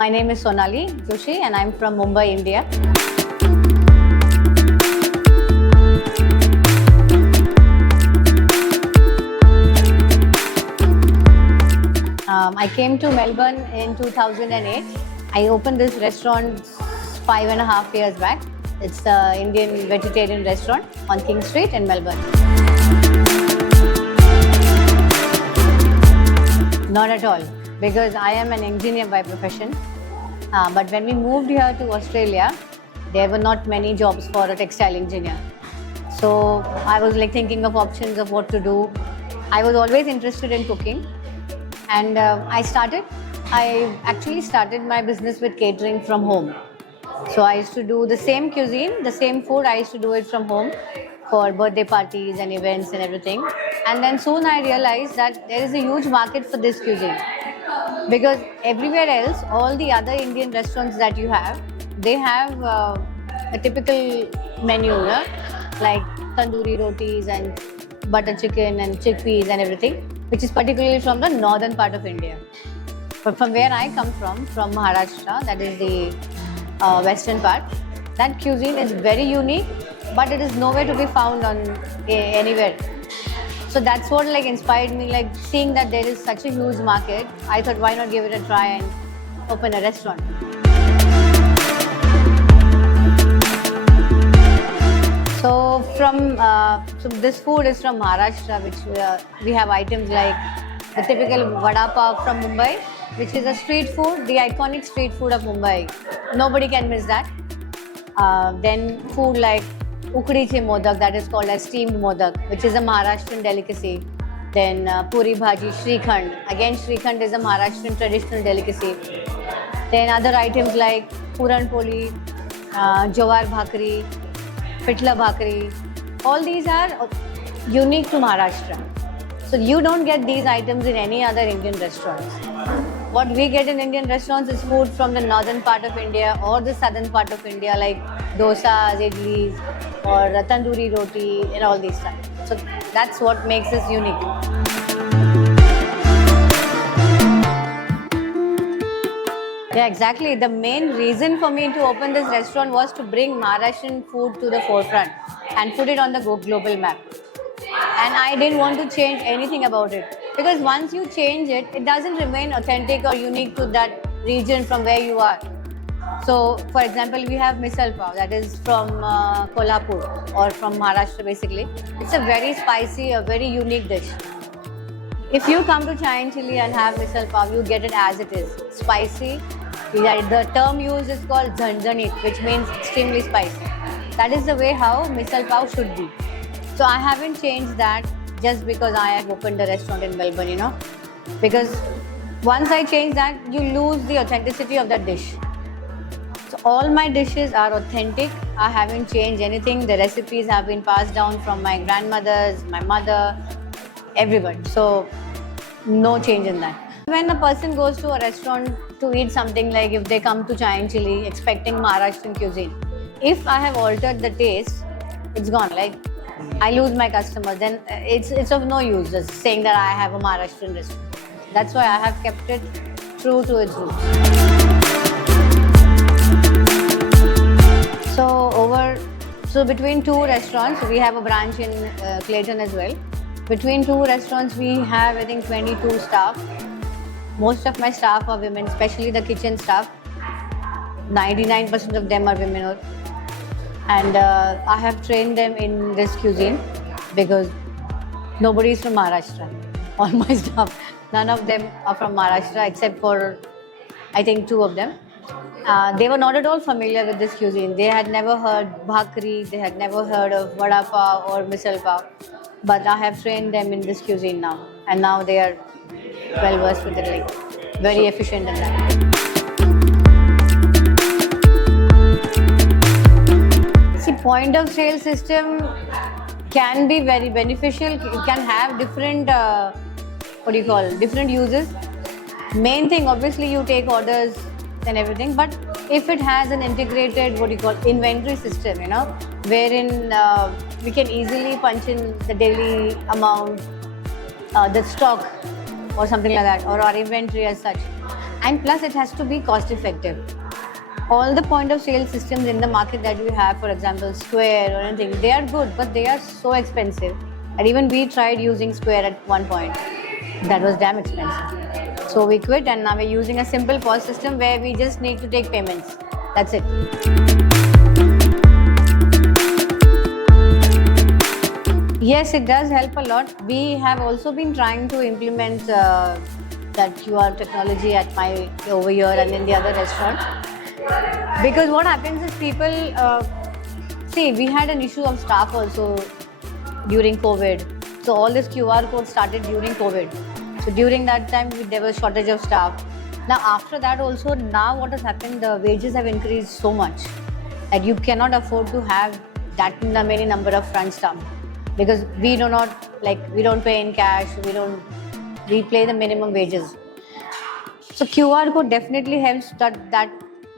My name is Sonali Joshi and I'm from Mumbai, India. I came to Melbourne in 2008. I opened this restaurant 5.5 years back. It's an Indian vegetarian restaurant on King Street in Melbourne. Not at all, because I am an engineer by profession. But when we moved here to Australia, there were not many jobs for a textile engineer. So I was like thinking of options of what to do. I was always interested in cooking, and I actually started my business with catering from home. So I used to do the same cuisine, the same food. I used to do it from home for birthday parties and events and everything. And then soon I realized that there is a huge market for this cuisine, because everywhere else, all the other Indian restaurants that you have, they have a typical menu, yeah? Like tandoori rotis and butter chicken and chickpeas and everything, which is particularly from the northern part of India. But from where I come from Maharashtra, that is the western part, that cuisine is very unique, but it is nowhere to be found on anywhere. So that's what like inspired me, like seeing that there is such a huge market. I thought, why not give it a try and open a restaurant. So this food is from Maharashtra, which we have items like the typical vada pav from Mumbai, which is a street food, the iconic street food of Mumbai. Nobody can miss that. Then food like ukdiche modak, that is called as steamed modak, which is a Maharashtrian delicacy. Then puri bhaji, shrikhand. Again, shrikhand is a Maharashtrian traditional delicacy. Then other items like puran poli, jawar bhakri, pitla bhakri. All these are unique to Maharashtra. So you don't get these items in any other Indian restaurants. What we get in Indian restaurants is food from the northern part of India or the southern part of India, like dosas, idlis, or tandoori roti and all these stuff. So that's what makes us unique. Yeah, exactly. The main reason for me to open this restaurant was to bring Maharashtrian food to the forefront and put it on the global map. And I didn't want to change anything about it, because once you change it, it doesn't remain authentic or unique to that region from where you are. So, for example, we have misal pav, that is from Kolhapur or from Maharashtra basically. It's a very spicy, a very unique dish. If you come to Chai and Chili and have misal pav, you get it as it is, spicy. The term used is called zanjanit, which means extremely spicy. That is the way how misal pav should be. So I haven't changed that just because I have opened a restaurant in Melbourne, you know. Because once I change that, you lose the authenticity of that dish. So all my dishes are authentic. I haven't changed anything. The recipes have been passed down from my grandmothers, my mother, everyone. So no change in that. When a person goes to a restaurant to eat something, like if they come to Chai and Chili expecting Maharashtrian cuisine, if I have altered the taste, it's gone. Like I lose my customers, then it's of no use just saying that I have a Maharashtrian restaurant. That's why I have kept it true to its roots. So between two restaurants, we have a branch in Clayton as well. Between two restaurants, we have I think 22 staff. Most of my staff are women, especially the kitchen staff. 99% of them are women. And I have trained them in this cuisine because nobody is from Maharashtra. All my staff, none of them are from Maharashtra except for I think two of them. They were not at all familiar with this cuisine. They had never heard bhakri, they had never heard of vada pav or misal pav. But I have trained them in this cuisine now, and now they are well versed with it, like very efficient in that. See, point of sale system can be very beneficial. It can have different, different uses. Main thing, obviously, you take orders and everything, but if it has an integrated, inventory system, you know, wherein we can easily punch in the daily amount, the stock or something like that, or our inventory as such. and plus it has to be cost effective. All the point of sale systems in the market that we have, for example Square or anything, they are good, but they are so expensive. And even we tried using Square at one point. That was damn expensive. So we quit, and now we're using a simple POS system where we just need to take payments. That's it. Yes, it does help a lot. We have also been trying to implement that QR technology at my over here and in the other restaurant. Because what happens is people see, we had an issue of staff also during COVID. So all this QR code started during COVID. So during that time there was shortage of staff. Now after that also, now what has happened, the wages have increased so much that you cannot afford to have that many number of front staff, because we don't pay in cash, we pay the minimum wages. So QR code definitely helps that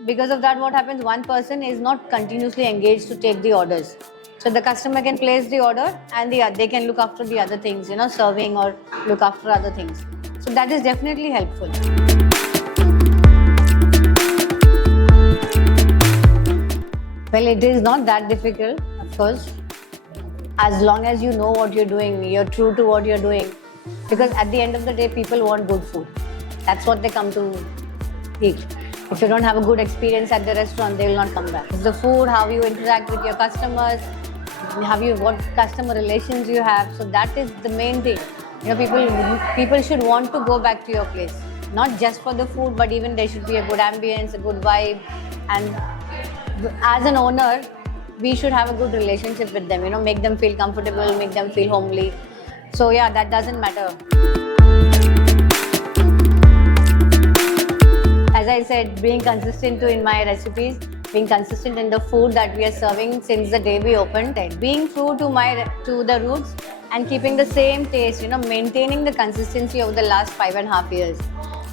because of that, what happens, one person is not continuously engaged to take the orders. So the customer can place the order and they can look after the other things, serving or look after other things. So that is definitely helpful. Well, it is not that difficult, of course, as long as you know what you're doing, you're true to what you're doing. Because at the end of the day, people want good food. That's what they come to eat. If you don't have a good experience at the restaurant, they will not come back. It's the food, how you interact with your customers, what customer relations you have. So that is the main thing. People should want to go back to your place, not just for the food, but even there should be a good ambience, a good vibe. And as an owner, we should have a good relationship with them, make them feel comfortable, make them feel homely. So yeah, that doesn't matter. As I said, being consistent in my recipes, being consistent in the food that we are serving since the day we opened, being true to the roots and keeping the same taste, maintaining the consistency over the last 5.5 years.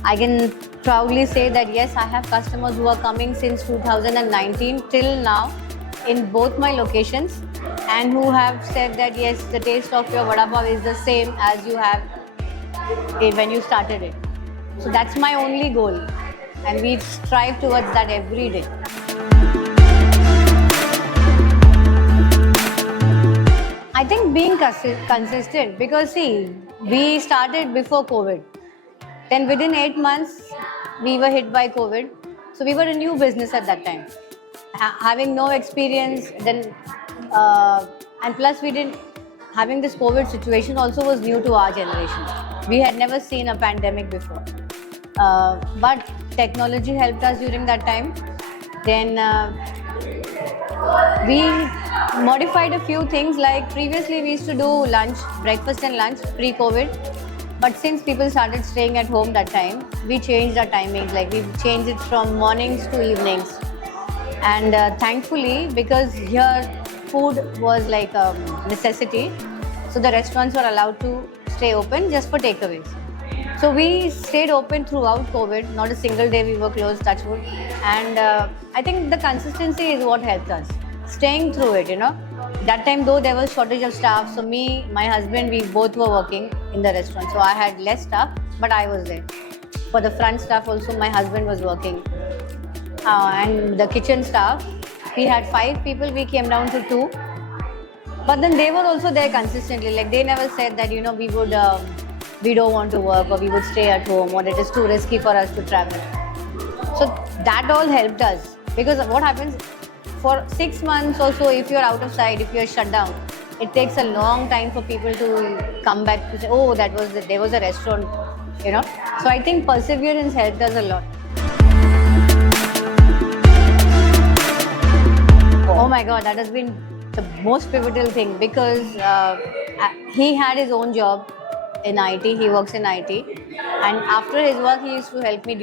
I can proudly say that yes, I have customers who are coming since 2019 till now in both my locations, and who have said that yes, the taste of your vada pav is the same as you have when you started it. So that's my only goal, and we strive towards that every day. I think being consistent, because see, we started before COVID. Then within 8 months, we were hit by COVID. So we were a new business at that time. Having no experience, then and plus having this COVID situation also was new to our generation. We had never seen a pandemic before. But technology helped us during that time. Then we modified a few things, like previously we used to do breakfast and lunch pre-COVID. But since people started staying at home that time, we changed our timings. Like we changed it from mornings to evenings. And thankfully, because here food was like a necessity, so the restaurants were allowed to stay open just for takeaways. So we stayed open throughout COVID. Not a single day we were closed, touch wood. And I think the consistency is what helped us. Staying through it, That time though there was shortage of staff. So me, my husband, we both were working in the restaurant. So I had less staff, but I was there. For the front staff also, my husband was working. And the kitchen staff, we had 5 people, we came down to 2. But then they were also there consistently. Like they never said that, we don't want to work, or we would stay at home, or it is too risky for us to travel. So that all helped us, because what happens, for 6 months or so, if you're out of sight, if you're shut down, it takes a long time for people to come back to say, oh, there was a restaurant, So I think perseverance helped us a lot. Oh my God, that has been the most pivotal thing, because he had his own job in IT. He works in IT, and after his work, he used to help me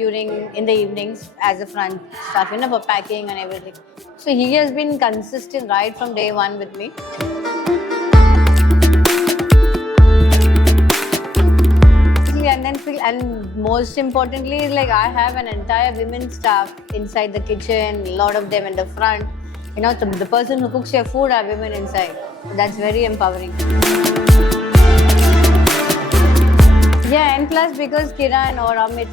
in the evenings as a front staff, for packing and everything. So he has been consistent right from day one with me. And most importantly, is like I have an entire women's staff inside the kitchen. A lot of them in the front. The person who cooks your food are women inside. That's very empowering. Yeah, and plus because Kiran or Amit,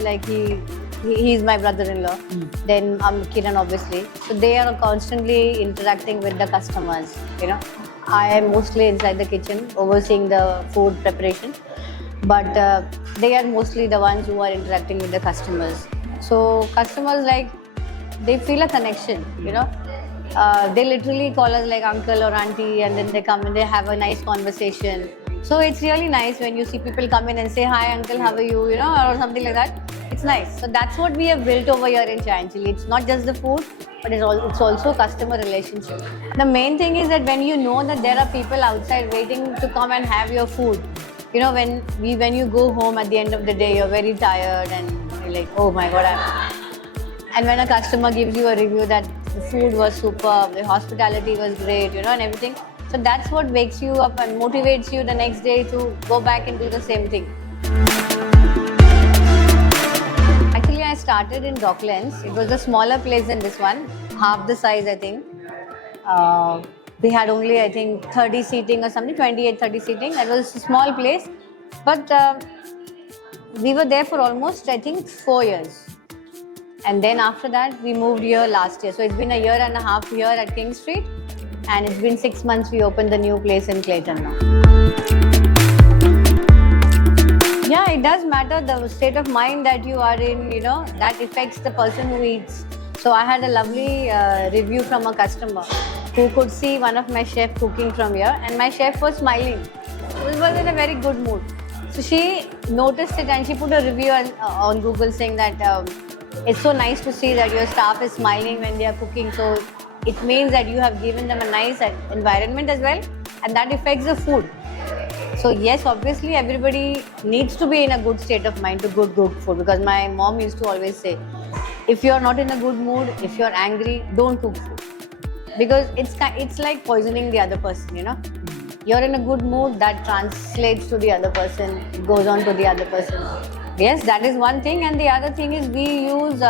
He's my brother-in-law. Then Kiran, obviously. So they are constantly interacting with the customers. You know, I am mostly inside the kitchen, overseeing the food preparation, but they are mostly the ones who are interacting with the customers. So customers like they feel a connection. You know, they literally call us like uncle or auntie, and then they come and they have a nice conversation. So it's really nice when you see people come in and say, "Hi, uncle, how are you?" You know, or something like that. It's nice. So that's what we have built over here in Chanchili. It's not just the food, but it's also customer relationship. The main thing is that when you know that there are people outside waiting to come and have your food, you know, when you go home at the end of the day, you're very tired and you're like, oh my god, and when a customer gives you a review that the food was superb, the hospitality was great, you know, and everything. So that's what wakes you up and motivates you the next day to go back and do the same thing. Actually, I started in Docklands. It was a smaller place than this one, half the size, I think. We had only, I think, 30 seating or something, 28, 30 seating. That was a small place. But we were there for almost, I think, 4 years. And then after that, we moved here last year. So it's been a year and a half here at King Street. And it's been 6 months we opened the new place in Clayton now. Yeah, it does matter the state of mind that you are in, you know, that affects the person who eats. So I had a lovely review from a customer who could see one of my chef cooking from here, and my chef was smiling. He was in a very good mood. So she noticed it and she put a review on Google saying that it's so nice to see that your staff is smiling when they are cooking. So it means that you have given them a nice environment as well, and that affects the food. So yes, obviously everybody needs to be in a good state of mind to cook food, because my mom used to always say, if you're not in a good mood, if you're angry, don't cook food, because it's like poisoning the other person, you know. You're in a good mood, that translates to the other person, it goes on to the other person. Yes, that is one thing. And the other thing is we use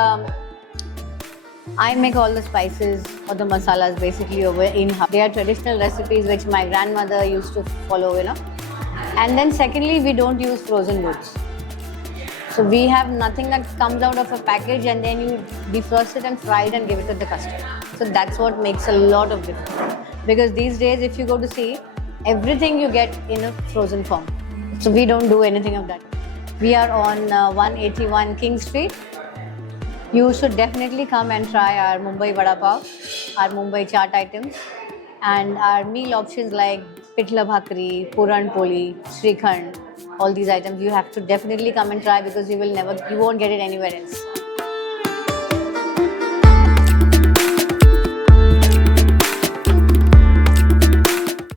I make all the spices or the masalas basically over in-house. They are traditional recipes which my grandmother used to follow, you know. And then secondly, we don't use frozen goods. So we have nothing that comes out of a package and then you defrost it and fry it and give it to the customer. So that's what makes a lot of difference. Because these days, if you go to see, everything you get in a frozen form. So we don't do anything of that. We are on 181 King Street. You should definitely come and try our Mumbai Vada Pav, our Mumbai chaat items, and our meal options like Pitla Bhakri, Puran Poli, Shrikhand. All these items you have to definitely come and try, because you won't get it anywhere else.